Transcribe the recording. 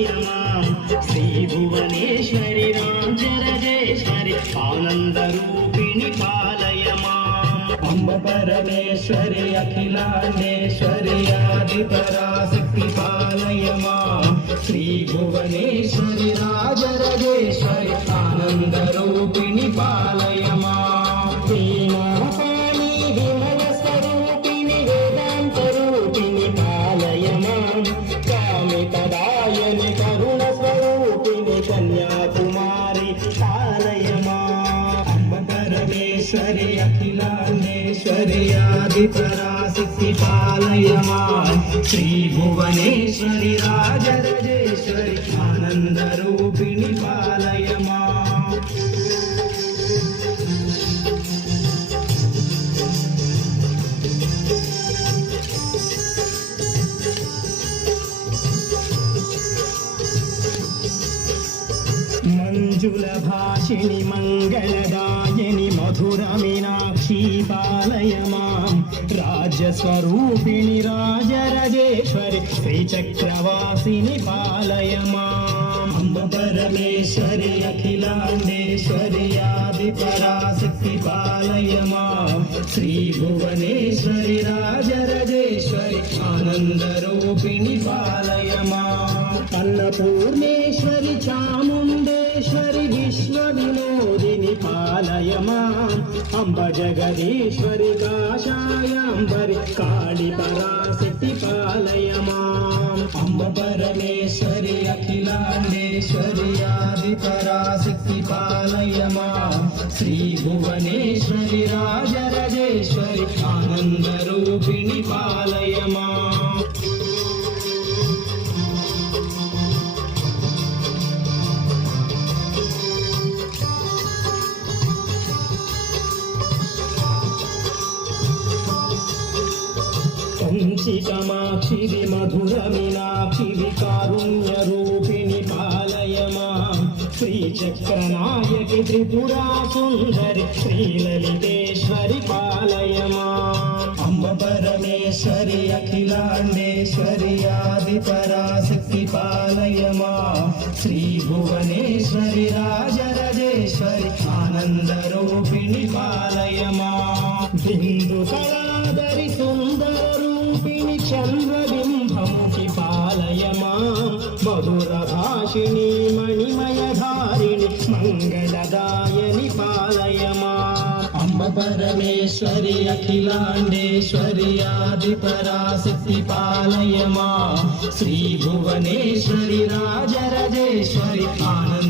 పాలయమాం శ్రీ భువనేశ్వరి రాజరాజేశ్వరి ఆనందరూపిణి పాలయమాం. అంబ పరమేశ్వరి అఖిలాండేశ్వరి ఆది పరాశక్తి పాలయమా. శ్రీ భువనేశ్వరి రాజరాజేశ్వరి ఆనంద రూపిణి కామితదాయని కరుణ స్వరూపిణి కన్యాకుమారి పాలయమాం అంబ పరమేశ్వరి అఖిలాండేశ్వరి ఆది పరాశక్తి పాలయమా. శ్రీ భువనేశ్వరి రాజరాజేశ్వరి ఆనందరూ మంజుల భాషిణి మంగళదాయని మధుర మీనాక్షి పాలయమాం. రాజస్వరూపిణి రాజరాజేశ్వరి శ్రీచక్రవాసిని పాలయమాం. అంబ పరమేశ్వరి అఖిలాండేశ్వరి ఆది పరాశక్తి పాలయమా. శ్రీ భువనేశ్వరి రాజరాజేశ్వరి ఆనంద రూపిణి పాలయమా ఆలయమా? అంబ జగదీశ్వరి కాషాయాంబరి కాళి పరాశక్తి పాలయమా అంబ పరమేశ్వరి అఖిలాండేశ్వరి ఆది పరాశక్తి పాలయమా శ్రీ భువనేశ్వరి రాజరాజేశ్వరి ఆనంద రూపిణి పాలయమా కంచికమాక్షివి మధుర మీనాక్షివి కారుణ్య రూపిణి పాలయమాం? శ్రీచక్రనాయకి త్రిపురా సుందరి శ్రీలలితేశ్వరి పాలయమాం? అంబ పరమేశ్వరి అఖిలాండేశ్వరి ఆది పరాశక్తి పాలయమా? శ్రీ భువనేశ్వరి రాజరాజేశ్వరి ఆనంద రూపిణి పాలయమా? బిందు కళాదరి సుందర చంద్రబింబముఖి పాలయమా మధుర భాషిణి మణిమయధారిణి మంగళదాయని పాలయమా అంబ పరమేశ్వరి అఖిలాండేశ్వరి ఆది పరాశక్తి పాలయమా శ్రీ భువనేశ్వరి రాజరజేశ్వరి ఆనంద